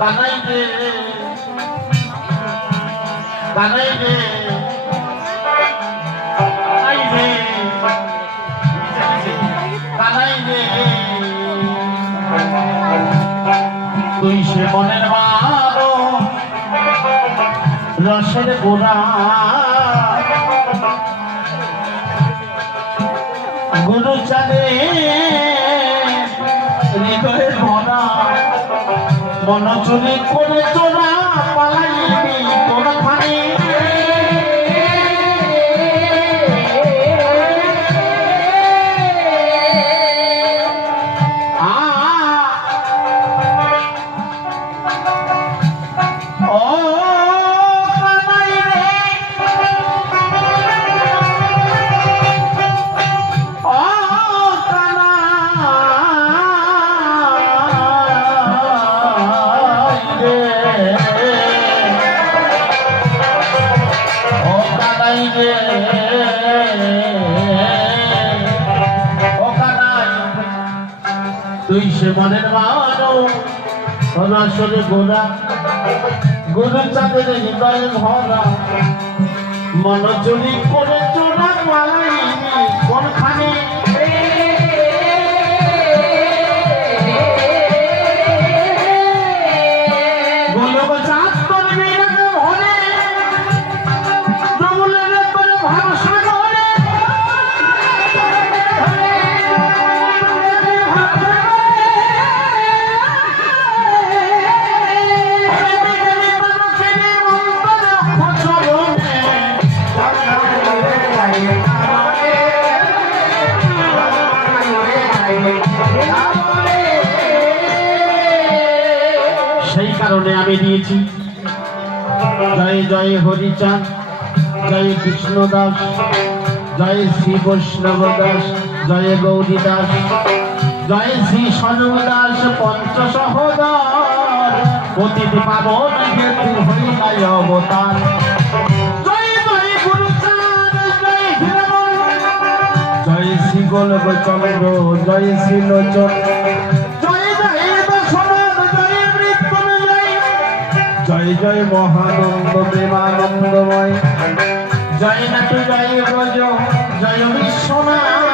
কানাই রে কানাই রে কানাই রে কানাই রে তুই সে মনের মানো রসের গোড়া গুরু চাঁদে হৃদয়ের ভরা মন চুরি করে তোরা পালাইবি কোনখানে তুই সে মনের মানো রসের গোড়া গুরু চাঁদের হৃদয়ে ভরা মন চুরি করে চোরা পালাইবি কোনখানে গোলক চাঁদ করবি ভরে প্রবলের করে ভরসা করে সেই কারণে আমি দিয়েছি জয় জয় হরিচাঁদ জয় কৃষ্ণ দাস জয় শ্রী বৈষ্ণব দাস জয় গৌরী দাস জয় শ্রী সনম দাস পঞ্চসহদার অতিথি পাবন ক্ষেত্রে হইলাই অবতার জয় জয় গুরুচাঁদ জয় হীরমন জয় শ্রী গোলক চন্দ্র জয় শ্রী লোচন জয় জয় মহানন্দ প্রেমানন্দময় জয় নাটু জয় ব্রজ জয় বিশ্বনাথ